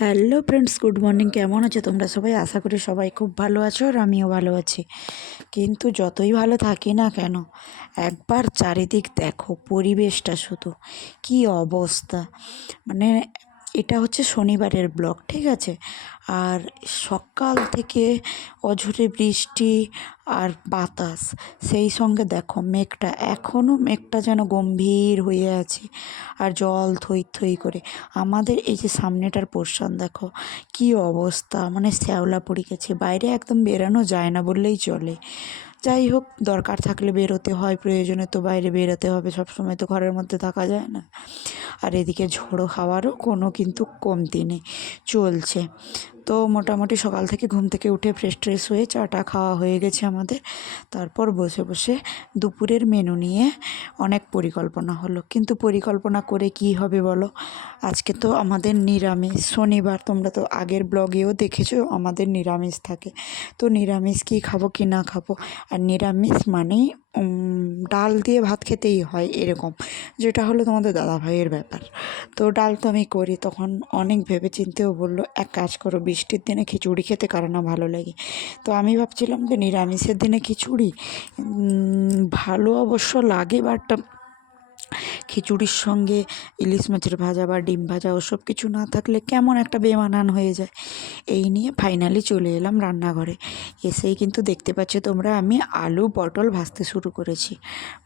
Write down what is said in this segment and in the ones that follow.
Hello friends, good morning. কেমন আছো তোমরা সবাই? আশা করি সবাই খুব ভালো আছো আর আমিও ভালো আছি। কিন্তু যতই ভালো থাকি না কেন, একবার চারিদিক দেখো, পরিবেশটা শুধু কী অবস্থা। মানে এটা হচ্ছে শনিবারের ব্লগ, ঠিক আছে? আর সকাল থেকে অঝোরে বৃষ্টি আর বাতাস, সেই সঙ্গে দেখো মেঘটা, এখনও মেঘটা যেন গম্ভীর হয়ে আছে আর জল থই থই করে। আমাদের এই যে সামনেটার পোর্শন দেখো কি অবস্থা, মানে শ্যাওলা পড়ে গেছে, বাইরে একদম বেরানো যায় না বললেই চলে। যাই হোক, দরকার থাকলে বেরোতে হয়, প্রয়োজনে তো বাইরে বেরোতে হবে, সবসময় তো ঘরের মধ্যে থাকা যায় না। আর এদিকে ঝোড়ো হাওয়ারও কোনো কিন্তু কমতি নেই, চলছে। তো মোটামুটি সকাল থেকে ঘুম থেকে উঠে ফ্রেশ ট্রেশ হয়ে চাটা খাওয়া হয়ে গেছে আমাদের। তারপর বসে বসে দুপুরের মেনু নিয়ে অনেক পরিকল্পনা হলো, কিন্তু পরিকল্পনা করে কি হবে বলো? আজকে তো আমাদের নিরামিষ, শনিবার, তোমরা তো আগের ব্লগেও দেখেছো আমাদের নিরামিষ থাকে। তো নিরামিষ কী খাবো কি না খাবো, আর নিরামিষ মানেই ডাল দিয়ে ভাত খেতেই হয় এরকম, যেটা হলো তোমাদের দাদাভাইয়ের ব্যাপার। তো ডাল তো আমি করি, তখন অনেক ভেবে চিন্তেও বললো এক কাজ করো, বৃষ্টির দিনে খিচুড়ি খেতে কার না ভালো লাগে। তো আমি ভাবছিলাম যে নিরামিষের দিনে খিচুড়ি ভালো অবশ্য লাগে, বাট খিচুড়ির সঙ্গে ইলিশ মাছের ভাজা বা ডিম ভাজা ওসব কিছু না থাকলে কেমন একটা বেমানান হয়ে যায়। এই নিয়ে ফাইনালি চলে এলাম রান্নাঘরে। এসেই কিন্তু দেখতে পাচ্ছ তোমরা, আমি আলু পটল ভাজতে শুরু করেছি।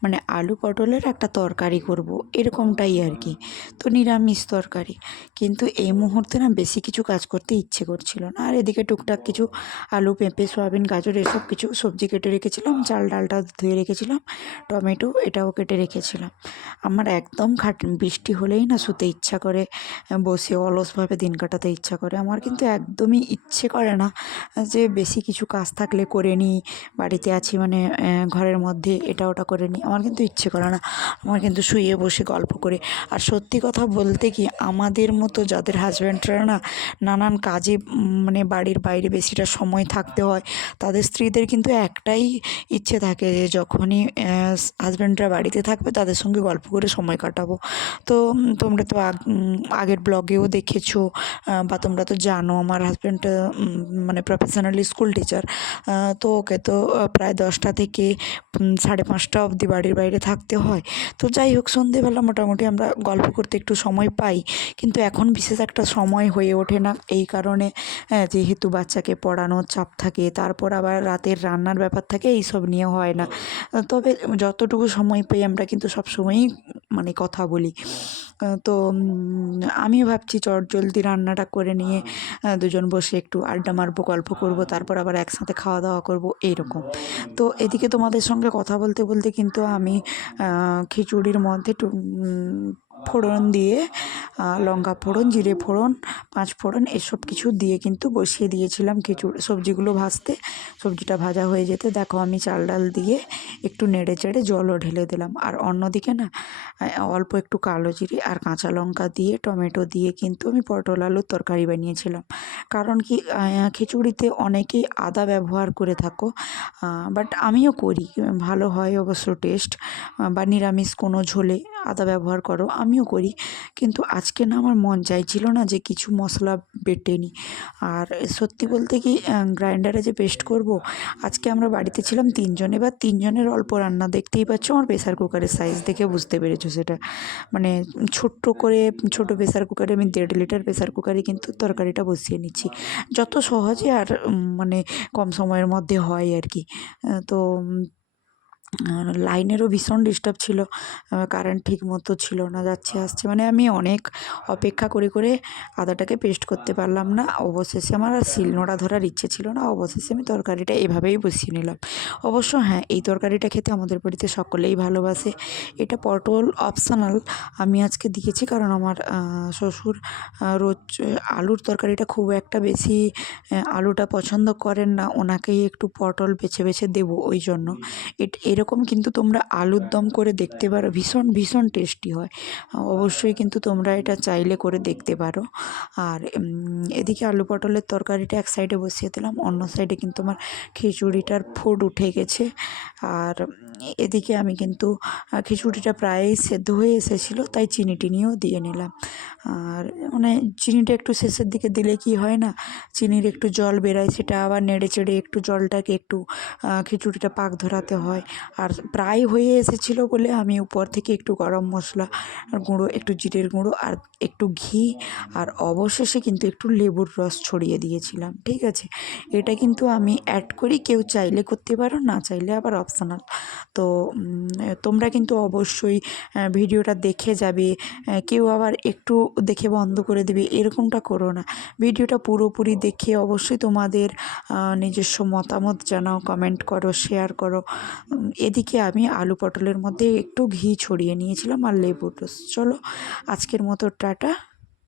মানে আলু পটলের একটা তরকারি করব, এরকমটাই আর কি। তো নিরামিষ তরকারি, কিন্তু এই মুহূর্তে না বেশি কিছু কাজ করতে ইচ্ছে করছিল না। আর এদিকে টুকটাক কিছু আলু পেঁপে সয়াবিন গাজর এসব কিছু সবজি কেটে রেখেছিলাম, চাল ডালটা ধুয়ে রেখেছিলাম, টমেটো এটাও কেটে রেখেছিলাম। আমার একদম বৃষ্টি হলেই না শুতে ইচ্ছা করে, বসে অলসভাবে দিন কাটাতে ইচ্ছা করে। আমার কিন্তু একদমই ইচ্ছে করে না যে বেশি কিছু কাজ থাকলে করে নিই, বাড়িতে আছি মানে ঘরের মধ্যে এটা ওটা করে নিই, আমার কিন্তু ইচ্ছে করে না। আমার কিন্তু শুয়ে বসে গল্প করে। আর সত্যি কথা বলতে কি, আমাদের মতো যাদের হাজব্যান্ডরা না নানান কাজে মানে বাড়ির বাইরে বেশিটা সময় থাকতে হয়, তাদের স্ত্রীদের কিন্তু একটাই ইচ্ছে থাকে যে যখনই হাজব্যান্ডরা বাড়িতে থাকবে তাদের সঙ্গে গল্প করে সময় কাটাবো। তো তোমরা তো আগের ব্লগেও দেখেছো, বা তোমরা তো জানো আমার হাজব্যান্ড মানে প্রফেশনালি স্কুল টিচার। তো ওকে তো প্রায় 10টা থেকে 5:30 অবধি বাড়ির বাইরে থাকতে হয়। তো যাই হোক, সন্ধেবেলা মোটামুটি আমরা গল্প করতে একটু সময় পাই, কিন্তু এখন বিশেষ একটা সময় হয়ে ওঠে না। এই কারণে যেহেতু বাচ্চাকে পড়ানোর চাপ থাকে, তারপর আবার রাতের রান্নার ব্যাপার থাকে, এইসব নিয়ে হয় না। তবে যতটুকু সময় পাই আমরা কিন্তু সবসময়ই মানে কথা বলি। তো আমিও ভাবছি চটজলদি রান্নাটা করে নিয়ে দুজন বসে একটু আড্ডা মারবো, গল্প করব, তারপর আবার একসাথে খাওয়া দাওয়া করব, এইরকম। তো এদিকে তোমাদের সঙ্গে কথা বলতে বলতে কিন্তু আমি খিচুড়ির মধ্যে ফোড়ন দিয়ে, লঙ্কা ফোড়ন, জিরে ফোড়ন, পাঁচ ফোড়ন এসব কিছু দিয়ে কিন্তু বসিয়ে দিয়েছিলাম সবজিগুলো ভাজতে। সবজিটা ভাজা হয়ে যেতে দেখো আমি চাল ডাল দিয়ে একটু নেড়ে চেড়ে জলও ঢেলে দিলাম। আর অন্যদিকে না অল্প একটু কালো জিরে আর কাঁচা লঙ্কা দিয়ে টমেটো দিয়ে কিন্তু আমি পটল আলুর তরকারি বানিয়েছিলাম। কারণ কি, খিচুড়িতে অনেকেই আদা ব্যবহার করে থাকো, বাট আমিও করি, ভালো হয় অবশ্য টেস্ট। বা নিরামিষ কোনো ঝোলে আদা ব্যবহার করো, আমিও করি। কিন্তু আজকে না আমার মন চাইছিল না যে কিছু মশলা বেটে নিই। আর সত্যি বলতে কি, গ্রাইন্ডারে যে পেস্ট করব, আজকে আমরা বাড়িতে ছিলাম 3 জন, এবার 3 জনের অল্প রান্না, দেখতেই পাচ্ছ আমার প্রেসার কুকারের সাইজ দেখে বুঝতে পেরেছো সেটা। মানে ছোটো প্রেসার কুকারে, আমি 1.5 লিটার প্রেসার কুকারে কিন্তু তরকারিটা বসিয়ে নিচ্ছি, যত সহজে আর মানে কম সময়ের মধ্যে হয় আর কি। তো লাইনেরও ভীষণ ডিস্টার্ব ছিল, কারেন্ট ঠিক মতো ছিল না, যাচ্ছে আসছে, মানে আমি অনেক অপেক্ষা করে করে আদাটাকে পেস্ট করতে পারলাম না। অবশেষে আমার আর শিলনোড়া ধরার ইচ্ছে ছিল না, অবশেষে আমি তরকারিটা এভাবেই বসিয়ে নিলাম। অবশ্য হ্যাঁ, এই তরকারিটা খেতে আমাদের বাড়িতে সকলেই ভালোবাসে। এটা পটল অপশনাল, আমি আজকে দিয়েছি কারণ আমার শ্বশুর রোজ আলুর তরকারিটা খুব একটা বেশি আলুটা পছন্দ করেন না, ওনাকেই একটু পটল বেছে বেছে দেবো, ওই জন্য। এরকম কিন্তু তোমরা আলুর দম করে দেখতে পারো, ভীষণ ভীষণ টেস্টি হয়। অবশ্যই কিন্তু তোমরা এটা চাইলে করে দেখতে পারো। আর এদিকে আলু পটলের তরকারিটা এক সাইডে বসিয়ে দিলাম, অন্য সাইডে কিন্তু আমার খিচুড়িটার ফুট উঠে গেছে। আর এদিকে আমি কিন্তু খিচুড়িটা প্রায় সেদ্ধ হয়ে এসেছিলো, তাই চিনি টিনিও দিয়ে নিলাম। আর মানে চিনিটা একটু শেষের দিকে দিলে কি হয় না, চিনির একটু জল বেরায়, সেটা আবার নেড়ে চেড়ে একটু জলটাকে একটু খিচুড়িটা পাক ধরাতে হয়। আর প্রায় হয়ে এসেছিলো বলে আমি উপর থেকে একটু গরম মশলা গুঁড়ো, একটু জিরের গুঁড়ো আর একটু ঘি আর অবশেষে কিন্তু একটু লেবুর রস ছড়িয়ে দিয়েছিলাম। ঠিক আছে, এটা কিন্তু আমি অ্যাড করি, কেউ চাইলে করতে পারো, না চাইলে আবার অপশনাল। তো তোমরা কিন্তু অবশ্যই ভিডিওটা দেখে যাবে, কেউ আবার একটু দেখে বন্ধ করে দেবে, এরকমটা করো না। ভিডিওটা পুরোপুরি দেখে অবশ্যই তোমাদের নিজস্ব মতামত জানাও, কমেন্ট করো, শেয়ার করো। এদিকে আমি আলু পটলের মধ্যে একটু ঘি ছড়িয়ে নিয়েছিলাম আর লেবুর রস। চলো আজকের মতো টাটা।